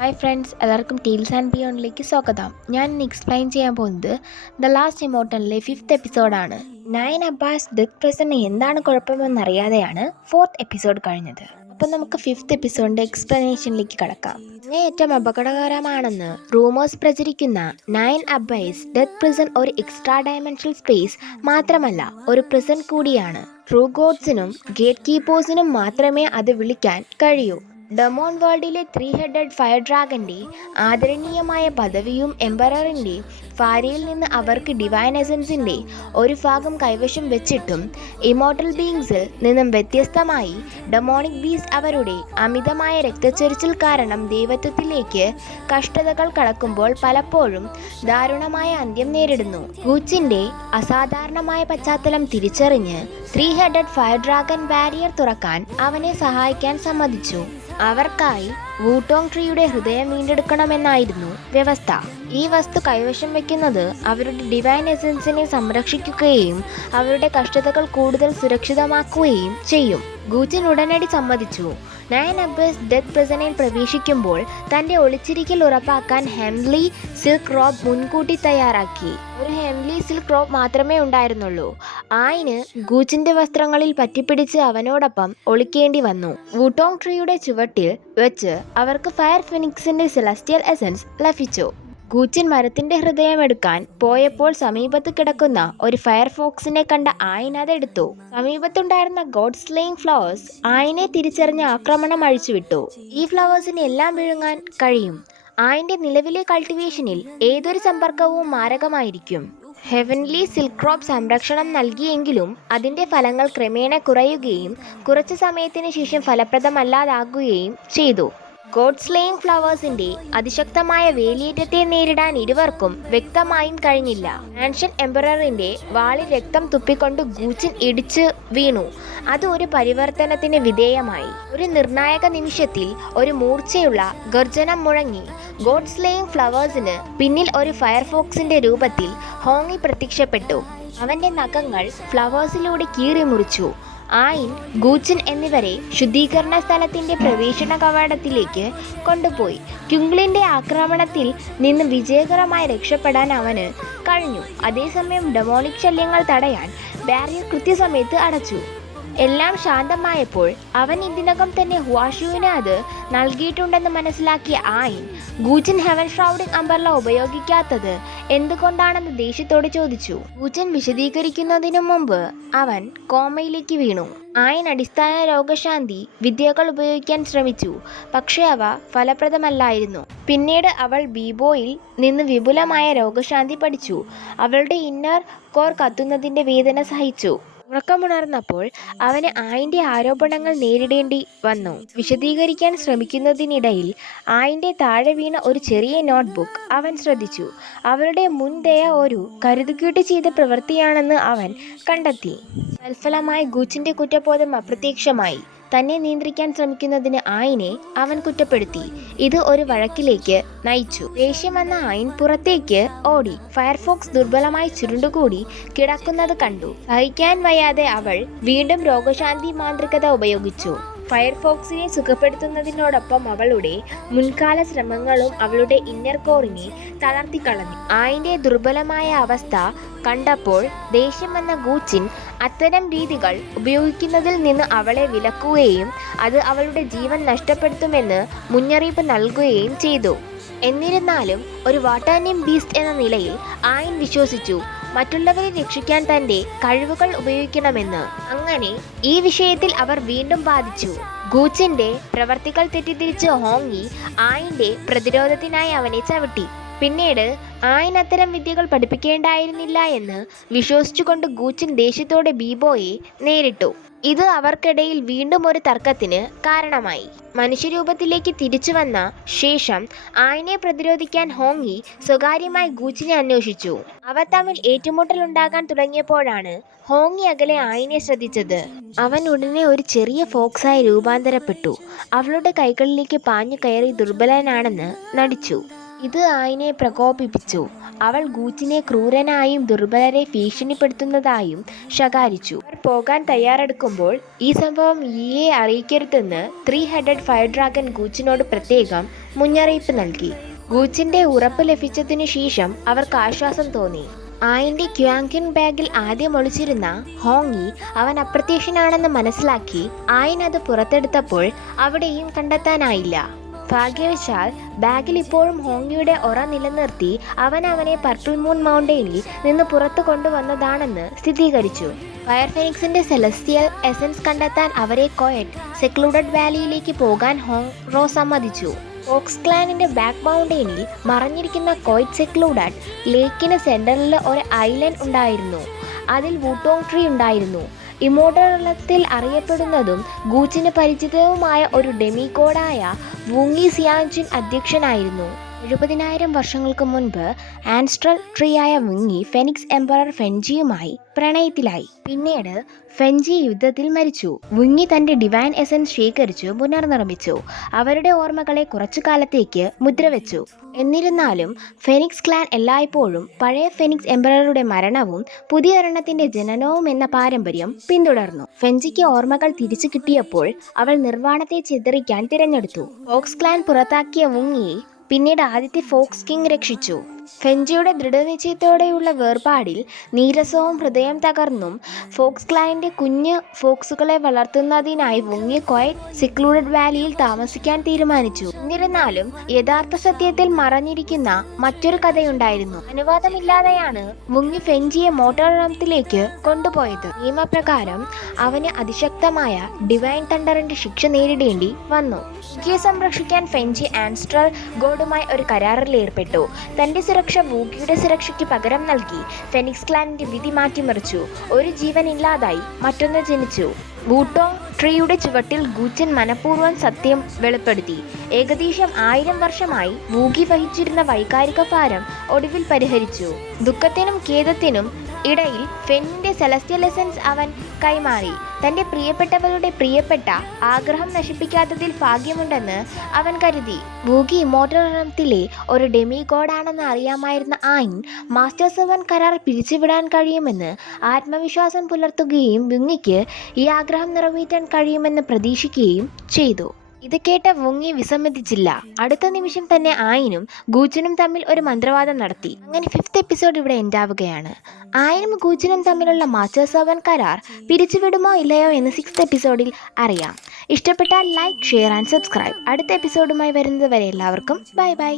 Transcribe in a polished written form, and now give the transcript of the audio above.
Hi friends, എല്ലാവർക്കും tales and ബിയോണ്ടിലേക്ക് സ്വാഗതം. ഞാൻ ഇന്ന് എക്സ്പ്ലെയിൻ ചെയ്യാൻ പോകുന്നത് ദ ലാസ്റ്റ് ഇമോർട്ടലിലെ 5th എപ്പിസോഡാണ്. നയൻ അബ്ബാസ് ഡെത്ത് പ്രസൻറ്റ് എന്താണ് കുഴപ്പമെന്നറിയാതെയാണ് 4th എപ്പിസോഡ് കഴിഞ്ഞത്. അപ്പം നമുക്ക് 5th എപ്പിസോഡിൻ്റെ എക്സ്പ്ലനേഷനിലേക്ക് കടക്കാം. അങ്ങേയറ്റം അപകടകരമാണെന്ന് റൂമേഴ്സ് പ്രചരിക്കുന്ന നയൻ അബ്ബാസ് ഡെത്ത് പ്രിസൺ ഒരു എക്സ്ട്രാ ഡയമെൻഷണൽ സ്പേസ് മാത്രമല്ല, ഒരു പ്രിസൺ കൂടിയാണ്. ട്രൂ ഗോഡ്സിനും ഗേറ്റ് കീപ്പേഴ്സിനും മാത്രമേ അത് വിളിക്കാൻ കഴിയൂ. ഡെമോൺ വേൾഡിലെ 3-ഹെഡഡ് ഫയർ ഡ്രാഗന്റെ ആദരണീയമായ പദവിയും എംപററിന്റെ ഫാരയിൽ നിന്ന് അവർക്ക് ഡിവൈൻ എസൻസിന്റെ ഒരു ഭാഗം കൈവശം വെച്ചിട്ടും ഇമോർട്ടൽ ബീയിങ്സിൽ നിന്നും വ്യത്യസ്തമായി ഡെമോണിക് ബീസ്റ്റ് അവരുടെ അമിതമായ രക്തച്ചൊരിച്ചിൽ കാരണം ദൈവത്വത്തിലേക്ക് കഷ്ടതകൾ കടക്കുമ്പോൾ പലപ്പോഴും ദാരുണമായ അന്ത്യം നേരിടുന്നു. ഗൂച്ചിന്റെ അസാധാരണമായ പശ്ചാത്തലം തിരിച്ചറിഞ്ഞ് 3-ഹെഡഡ് ഫയർ ഡ്രാഗൺ ബാരിയർ തുറക്കാൻ അവനെ സഹായിക്കാൻ സമ്മതിച്ചു. അവർക്കായി വൂട്ടോങ് ട്രീയുടെ ഹൃദയം വീണ്ടെടുക്കണമെന്നായിരുന്നു വ്യവസ്ഥ. ഈ വസ്തു കൈവശം വയ്ക്കുന്നത് അവരുടെ ഡിവൈൻ എസൻസിനെ സംരക്ഷിക്കുകയും അവരുടെ കഷ്ടതകൾ കൂടുതൽ സുരക്ഷിതമാക്കുകയും ചെയ്യും. ഗൂച്ചിൻ ഉടനടി സമ്മതിച്ചു. നയൻ അബ്ബാസ് ഡെത്ത് പ്രിസണിൽ പ്രവേശിക്കുമ്പോൾ തൻ്റെ ഒളിച്ചിരിക്കൽ ഉറപ്പാക്കാൻ ഹെംലി സിൽക്ക് റോബ് മുൻകൂട്ടി തയ്യാറാക്കി. ഒരു ഹെംലി സിൽക്ക് റോബ് മാത്രമേ ഉണ്ടായിരുന്നുള്ളൂ. ആയിന് ഗൂച്ചിന്റെ വസ്ത്രങ്ങളിൽ പറ്റിപ്പിടിച്ച് അവനോടൊപ്പം ഒളിക്കേണ്ടി വന്നു. വൂട്ടോങ് ട്രീയുടെ ചുവട്ടിൽ വെച്ച് അവർക്ക് ഫയർ ഫിനിക്സിന്റെ സെലസ്റ്റിയൽ എസൻസ് ലഭിച്ചു. ഗൂച്ചിൻ മരത്തിന്റെ ഹൃദയം എടുക്കാൻ പോയപ്പോൾ സമീപത്ത് കിടക്കുന്ന ഒരു ഫയർഫോക്സിനെ കണ്ട ആയിൻ അതെടുത്തു. സമീപത്തുണ്ടായിരുന്ന ഗോഡ് സ്ലേയിങ് ഫ്ലവേഴ്സ് ആയിനെ തിരിച്ചറിഞ്ഞ് ആക്രമണം അഴിച്ചുവിട്ടു. ഈ ഫ്ലവേഴ്സിന് എല്ലാം വിഴുങ്ങാൻ കഴിയും. ആയിന്റെ നിലവിലെ കൾട്ടിവേഷനിൽ ഏതൊരു സമ്പർക്കവും മാരകമായിരിക്കും. ഹെവൻലി സിൽക്ക് റോബ് സംരക്ഷണം നൽകിയെങ്കിലും അതിന്റെ ഫലങ്ങൾ ക്രമേണ കുറയുകയും കുറച്ചു സമയത്തിന് ശേഷം ഫലപ്രദമല്ലാതാകുകയും ചെയ്തു. ഗോഡ് സ്ലേയിങ് ഫ്ലവേഴ്സിന്റെ അതിശക്തമായ വേലിയേറ്റത്തെ നേരിടാൻ ഇരുവർക്കും വ്യക്തമായും കഴിഞ്ഞില്ല. ആൻഷ്യൻ എംപററിന്റെ വാളിൽ രക്തം തുപ്പിക്കൊണ്ട് ഗൂച്ചിൻ ഇടിച്ചു വീണു. അത് ഒരു പരിവർത്തനത്തിന് വിധേയമായി. ഒരു നിർണായക നിമിഷത്തിൽ ഒരു മൂർച്ചയുള്ള ഗർജനം മുഴങ്ങി. ഗോഡ് സ്ലേയിങ് ഫ്ലവേഴ്സിന് പിന്നിൽ ഒരു ഫയർഫോക്സിന്റെ രൂപത്തിൽ ഹോങ്ങി പ്രത്യക്ഷപ്പെട്ടു. അവന്റെ നഖങ്ങൾ ഫ്ലവേഴ്സിലൂടെ കീറി മുറിച്ചു. ആയിൻ, ഗൂച്ചിൻ എന്നിവരെ ശുദ്ധീകരണ സ്ഥലത്തിന്റെ പ്രവേശന കവാടത്തിലേക്ക് കൊണ്ടുപോയി. ക്യുങ്ലിന്റെ ആക്രമണത്തിൽ നിന്ന് വിജയകരമായി രക്ഷപ്പെടാൻ അവന് കഴിഞ്ഞു. അതേസമയം ഡെമോണിക് ശല്യങ്ങൾ തടയാൻ ബാരിയർ കൃത്യസമയത്ത് അടച്ചു. എല്ലാം ശാന്തമായപ്പോൾ അവൻ ഇതിനകം തന്നെ ഹുവാഷുവിന് അത് നൽകിയിട്ടുണ്ടെന്ന് മനസ്സിലാക്കിയ ആയിൻ, ഗൂച്ചിൻ ഹെവൻ ഷ്രൗഡിംഗ് അംബർല ഉപയോഗിക്കാത്തത് എന്തുകൊണ്ടാണെന്ന് ദേഷ്യത്തോടെ ചോദിച്ചു. ഗൂച്ചിൻ വിശദീകരിക്കുന്നതിനു മുമ്പ് അവൻ കോമയിലേക്ക് വീണു. ആയിൻ അടിസ്ഥാന രോഗശാന്തി വിദ്യകൾ ഉപയോഗിക്കാൻ ശ്രമിച്ചു, പക്ഷേ അവ ഫലപ്രദമല്ലായിരുന്നു. പിന്നീട് അവൾ ബീബോയിൽ നിന്ന് വിപുലമായ രോഗശാന്തി പഠിച്ചു. അവളുടെ ഇന്നർ കോർ കത്തുന്നതിന്റെ വേദന സഹിച്ചു. ഉറക്കമുണർന്നപ്പോൾ അവന് ആയിന്റെ ആരോപണങ്ങൾ നേരിടേണ്ടി വന്നു. വിശദീകരിക്കാൻ ശ്രമിക്കുന്നതിനിടയിൽ ആയിന്റെ താഴെ വീണ ഒരു ചെറിയ നോട്ട്ബുക്ക് അവൻ ശ്രദ്ധിച്ചു. അവളുടെ മുൻദയ ഒരു കരുതുകൂട്ടി ചെയ്ത പ്രവൃത്തിയാണെന്ന് അവൻ കണ്ടെത്തി. തൽഫലമായി ഗൂച്ചിന്റെ കുറ്റബോധം അപ്രത്യക്ഷമായി. തന്നെ നിയന്ത്രിക്കാൻ ശ്രമിക്കുന്നതിന് ആയിനെ അവൻ കുറ്റപ്പെടുത്തി. ഇത് ഒരു വഴക്കിലേക്ക് നയിച്ചു. ദേഷ്യം വന്ന ആയിൻ പുറത്തേക്ക് ഓടി. ഫയർഫോക്സ് ദുർബലമായി ചുരുണ്ടുകൂടി കിടക്കുന്നത് കണ്ടു. സഹിക്കാൻ വയ്യാതെ അവൾ വീണ്ടും രോഗശാന്തി മാന്ത്രികത ഉപയോഗിച്ചു. ഫയർഫോക്സിനെ സുഖപ്പെടുത്തുന്നതിനോടൊപ്പം അവളുടെ മുൻകാല ശ്രമങ്ങളും അവളുടെ ഇന്നർ കോറിനെ തളർത്തിക്കളഞ്ഞു. ആയിന്റെ ദുർബലമായ അവസ്ഥ കണ്ടപ്പോൾ ദേഷ്യം വന്ന ഗൂച്ചിൻ അത്തരം രീതികൾ ഉപയോഗിക്കുന്നതിൽ നിന്ന് അവളെ വിലക്കുകയും അത് അവളുടെ ജീവൻ നഷ്ടപ്പെടുത്തുമെന്ന് മുന്നറിയിപ്പ് നൽകുകയും ചെയ്തു. എന്നിരുന്നാലും ഒരു വാട്ടാനിയം ബീസ്റ്റ് എന്ന നിലയിൽ ആയിൻ വിശ്വസിച്ചു മറ്റുള്ളവരെ രക്ഷിക്കാൻ തന്റെ കഴിവുകൾ ഉപയോഗിക്കണമെന്ന്. അങ്ങനെ ഈ വിഷയത്തിൽ അവർ വീണ്ടും ബാധിച്ചു. ഗൂച്ചിന്റെ പ്രവർത്തികൾ തെറ്റിദ്ധരിച്ച് ഹോങ്ങി ആയിന്റെ പ്രതിരോധത്തിനായി അവനെ ചവിട്ടി. പിന്നീട് ആയിൻ അത്തരം വിദ്യകൾ പഠിപ്പിക്കേണ്ടായിരുന്നില്ല എന്ന് വിശ്വസിച്ചുകൊണ്ട് ഗൂച്ചിൻ ദേഷ്യത്തോടെ ബീബോയെ നേരിട്ടു. ഇത് അവർക്കിടയിൽ വീണ്ടും ഒരു തർക്കത്തിന് കാരണമായി. മനുഷ്യരൂപത്തിലേക്ക് തിരിച്ചു വന്ന ശേഷം ആയിനെ പ്രതിരോധിക്കാൻ ഹോങ്ങി സ്വകാര്യമായി ഗൂച്ചിനെ അന്വേഷിച്ചു. അവർ തമ്മിൽ ഏറ്റുമുട്ടലുണ്ടാകാൻ തുടങ്ങിയപ്പോഴാണ് ഹോങ്ങി അകലെ ആയിനെ ശ്രദ്ധിച്ചത്. അവൻ ഉടനെ ഒരു ചെറിയ ഫോക്സായി രൂപാന്തരപ്പെട്ടു. അവളുടെ കൈകളിലേക്ക് പാഞ്ഞു കയറി ദുർബലനാണെന്ന് നടിച്ചു. ഇത് ആയിനെ പ്രകോപിപ്പിച്ചു. അവൾ ഗൂച്ചിനെ ക്രൂരനായും ദുർബലരെ ഭീഷണിപ്പെടുത്തുന്നതായും ശകാരിച്ചു. അവർ പോകാൻ തയ്യാറെടുക്കുമ്പോൾ ഈ സംഭവം യിയെ അറിയിക്കരുതെന്ന് 3 ഹെഡഡ് ഫയർ ഡ്രാഗൺ ഗൂച്ചിനോട് പ്രത്യേകം മുന്നറിയിപ്പ് നൽകി. ഗൂച്ചിന്റെ ഉറപ്പ് ലഭിച്ചതിനു ശേഷം അവർക്ക് ആശ്വാസം തോന്നി. ആയിന്റെ ക്വാങ്കിൻ ബാഗിൽ ആദ്യം ഒളിച്ചിരുന്ന ഹോങ്ങി അവൻ അപ്രത്യക്ഷനാണെന്ന് മനസ്സിലാക്കി. ആയിൻ അത് പുറത്തെടുത്തപ്പോൾ അവിടെയും കണ്ടെത്താനായില്ല. ഭാഗ്യവശാൽ ബാഗിൽ ഇപ്പോഴും ഹോങ്ങിയുടെ ഒറ നിലനിർത്തി അവനെ പർപ്പിൾ മൂൺ മൗണ്ടെയിനിൽ നിന്ന് പുറത്തു കൊണ്ടുവന്നതാണെന്ന് സ്ഥിരീകരിച്ചു. ഫയർ ഫെനിക്സിന്റെ സെലസ്റ്റിയൽ എസൻസ് കണ്ടെത്താൻ അവരെ കോയറ്റ് സെക്ലൂഡഡ് വാലിയിലേക്ക് പോകാൻ ഹോങ്റോ സമ്മതിച്ചു. ഫോക്സ് ക്ലാനിന്റെ ബാക്ക് മൗണ്ടെയിനിൽ മറഞ്ഞിരിക്കുന്ന കോയറ്റ് സെക്ലൂഡഡ് ലേക്കിന് സെന്ററിൽ ഒരു ഐലൻഡ് ഉണ്ടായിരുന്നു. അതിൽ വൂട്ടോങ് ട്രീ ഉണ്ടായിരുന്നു. ഇമോർട്ടലത്തിൽ അറിയപ്പെടുന്നതും ഗൂച്ചിന് പരിചിതവുമായ ഒരു ഡെമിഗോഡായ വുങ്ങി സിയാൻജിൻ അധ്യക്ഷനായിരുന്നു. 70,000 വർഷങ്ങൾക്ക് മുൻപ് ആൻസ്ട്രൽ ട്രീയായ വുങ്ങി ഫെനിക്സ് എംപറർ ഫെൻജിയുമായി പ്രണയത്തിലായി. പിന്നീട് ഫെൻജി യുദ്ധത്തിൽ മരിച്ചു. വുങ്ങി തന്റെ ഡിവൈൻ എസൻസ് ശേഖരിച്ചു പുനർനിർമ്മിച്ചു. അവരുടെ ഓർമ്മകളെ കുറച്ചു കാലത്തേക്ക് മുദ്രവെച്ചു. എന്നിരുന്നാലും ഫെനിക്സ് ക്ലാൻ എല്ലായ്പ്പോഴും പഴയ ഫെനിക്സ് എംപററുടെ മരണവും പുതിയൊരെണ്ണത്തിന്റെ ജനനവും എന്ന പാരമ്പര്യം പിന്തുടർന്നു. ഫെൻജിക്ക് ഓർമ്മകൾ തിരിച്ചു കിട്ടിയപ്പോൾ അവൾ നിർവ്വാണത്തെ ചിതറിക്കാൻ തിരഞ്ഞെടുത്തു. ഫോക്സ് ക്ലാൻ പുറത്താക്കിയ വുങ്ങിയെ പിന്നീട് ആദ്യത്തെ ഫോക്സ് കിങ് രക്ഷിച്ചു. ഫെൻജിയുടെ ദൃഢനിശ്ചയത്തോടെയുള്ള വേർപാടിൽ നീരസവും ഹൃദയം തകർന്നും ഫോക്സ് ക്ലാനിന്റെ കുഞ്ഞ് ഫോക്സുകളെ വളർത്തുന്നതിനായി വുങ്ങി കോയറ്റ് സെക്ലൂഡഡ് വാലിയിൽ താമസിക്കാൻ തീരുമാനിച്ചു. എന്നിരുന്നാലും യഥാർത്ഥ സത്യത്തിൽ മറഞ്ഞിരിക്കുന്ന മറ്റൊരു കഥയുണ്ടായിരുന്നു. അനുവാദമില്ലാതെയാണ് വുങ്ങി ഫെൻജിയെ മോട്ടോറത്തിലേക്ക് കൊണ്ടുപോയത്. നിയമപ്രകാരം അവന് അതിശക്തമായ ഡിവൈൻ തണ്ടറിന്റെ ശിക്ഷ നേരിടേണ്ടി വന്നു. വുങ്ങിയെ സംരക്ഷിക്കാൻ ഫെൻജി ആൻസ്ട്രൽ ഗോഡുമായി ഒരു കരാറിൽ ഏർപ്പെട്ടു. തന്റെ സുരക്ഷ വൂഗിയുടെ സുരക്ഷയ്ക്ക് പകരം നൽകി ഫെനിക്സ് ക്ലാനിന്റെ വിധി മാറ്റിമറിച്ചു. ഒരു ജീവൻ ഇല്ലാതായി മറ്റൊന്ന് ജനിച്ചു. വൂട്ടോങ് ട്രീയുടെ ചുവട്ടിൽ ഗൂച്ചൻ മനഃപൂർവ്വം സത്യം വെളിപ്പെടുത്തി. ഏകദേശം 1000 വർഷമായി വൂഗി വഹിച്ചിരുന്ന വൈകാരിക ഭാരം ഒടുവിൽ പരിഹരിച്ചു. ദുഃഖത്തിനും ഖേദത്തിനും ഇടയിൽ ഫെന്നിന്റെ സെലസ്റ്റിയൽ എസൻസ് അവൻ കൈമാറി. തന്റെ പ്രിയപ്പെട്ടവരുടെ പ്രിയപ്പെട്ട ആഗ്രഹം നശിപ്പിക്കാത്തതിൽ ഭാഗ്യമുണ്ടെന്ന് അവൻ കരുതി. വൂഗി ഇമോർട്ടലത്തിലെ ഒരു ഡെമിഗോഡാണെന്ന് അറിയാമായിരുന്ന ആയിൻ മാസ്റ്റർ 7 കരാർ പിരിച്ചുവിടാൻ കഴിയുമെന്ന് ആത്മവിശ്വാസം പുലർത്തുകയും വുങ്ങിക്ക് ഈ ആഗ്രഹം നിറവേറ്റാൻ കഴിയുമെന്ന് പ്രതീക്ഷിക്കുകയും ചെയ്തു. ഇത് കേട്ട വുങ്ങി വിസമ്മതിച്ചില്ല. അടുത്ത നിമിഷം തന്നെ ആയിനും ഗൂച്ചനും തമ്മിൽ ഒരു മന്ത്രവാദം നടത്തി. അങ്ങനെ 5th എപ്പിസോഡ് ഇവിടെ എൻഡാവുകയാണ്. ആയിനും ഗൂച്ചനും തമ്മിലുള്ള മാസ്റ്റർ 7 കരാർ പിരിച്ചുവിടുമോ ഇല്ലയോ എന്ന് 6th എപ്പിസോഡിൽ അറിയാം. ഇഷ്ടപ്പെട്ടാൽ ലൈക്ക്, ഷെയർ ആൻഡ് സബ്സ്ക്രൈബ്. അടുത്ത എപ്പിസോഡുമായി വരുന്നത് വരെ എല്ലാവർക്കും ബൈ ബൈ.